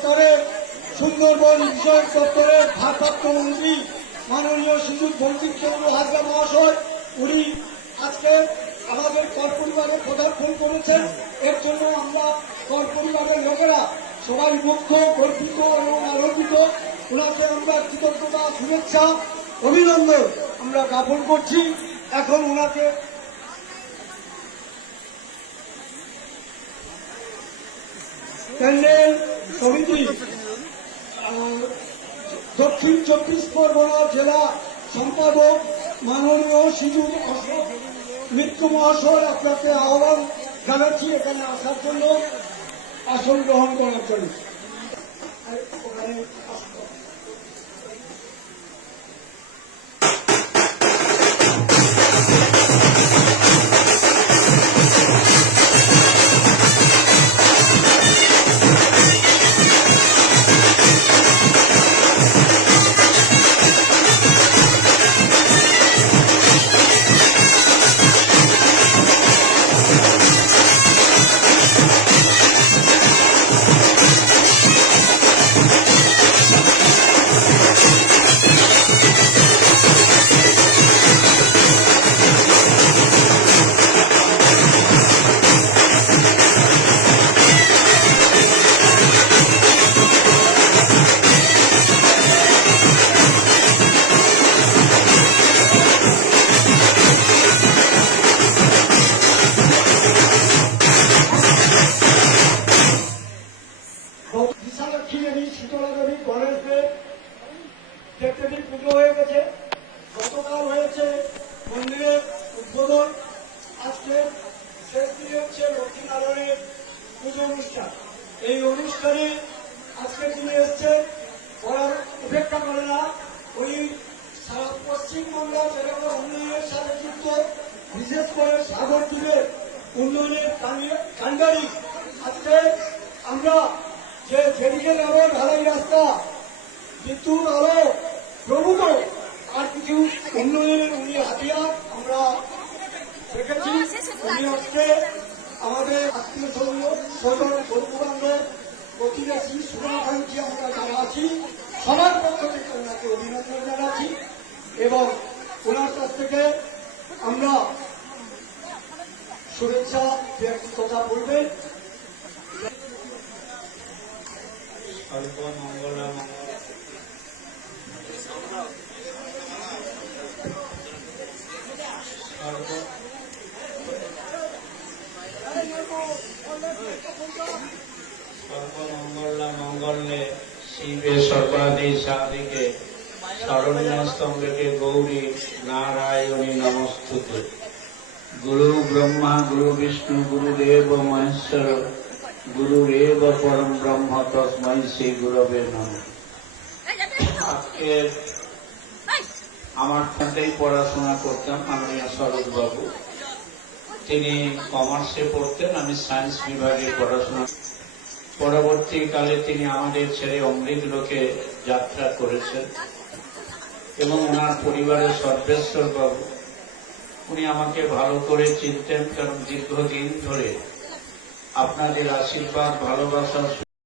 সরকারের সুন্দরবন বিষয়ক দপ্তরের ভারপ্রাপ্ত মন্ত্রী মাননীয় সুযোগ ভৌতিক চন্দ্র হাজরা মহাশয়, উনি আজকে আমাদের কর পরিবারে পদার্পণ করেছেন। এর জন্য আমরা কর পরিবারের লোকেরা সবাই মুখ্য, গর্বিত এবং আনন্দিত। ওনাকে আমরা কৃতজ্ঞতা, শুভেচ্ছা, অভিনন্দন আমরা জ্ঞাপন করছি। এখন ওনাকে প্যান্ডেল সমিতি দক্ষিণ 24 পরগনা জেলা সম্পাদক মাননীয় সুযোগ অশোক মিত্র মহাশয়, আপনাকে আহ্বান জানাচ্ছি এখানে আসার জন্য, আসন গ্রহণ করার জন্য। পুজো হয়ে গেছে, গতকাল হয়েছে মন্দিরের উদ্বোধন, আজকে শেষ দিন হচ্ছে লক্ষ্মীনারায়ণের পুজো অনুষ্ঠান। এই অনুষ্ঠানে আজকে যিনি এসছেন করার উপেক্ষা করে না, উনি সারা পশ্চিমবাংলা যেভাবে উন্নয়নের সাথে যুক্ত, বিশেষ করে সাগর দ্বীপের উন্নয়নের কান্ডারি। আজকে আমরা যে যেদিকে যাবো ঢালাই রাস্তা, বিদ্যুৎ আলো প্রভূত আর কিছু উন্নয়নের উনি হাতিয়ার আমরা দেখেছি। উনি আজকে আমাদের আত্মীয় স্বজন, বন্ধু বান্ধব, প্রতিবেশী, শুভাকাঙ্ক্ষী আমরা যারা আছি সবার পক্ষ থেকে ওনাকে অভিনন্দন জানাচ্ছি এবং ওনার কাছ থেকে আমরা শুভেচ্ছা একটি কথা বলবেন। মঙ্গলে শিবে সর্বাধি সাধিকে শরণ্য স্তম্ভকে গৌরী নারায়ণী নমস্তুতে। গুরু ব্রহ্মা গুরু বিষ্ণু গুরুদেব মহেশ্বর গুরুরেব পরম ব্রহ্ম তস্मै শ্রী গুরবে নমঃ। আজকে আমার সাথেই পড়াশোনা করতাম মাননীয় সরোজ বাবু, তিনি কমার্সে পড়তেন, আমি সায়েন্স বিভাগে পড়াশোনা। পরবর্তীকালে তিনি আমাদের ছেড়ে অমৃত লোকে যাত্রা করেছেন এবং ওনার পরিবারের সর্বেশ্বর বাবু, উনি আমাকে ভালো করে চিনতেন, কারণ দীর্ঘদিন ধরে আপনাদের আশীর্বাদ, ভালোবাসা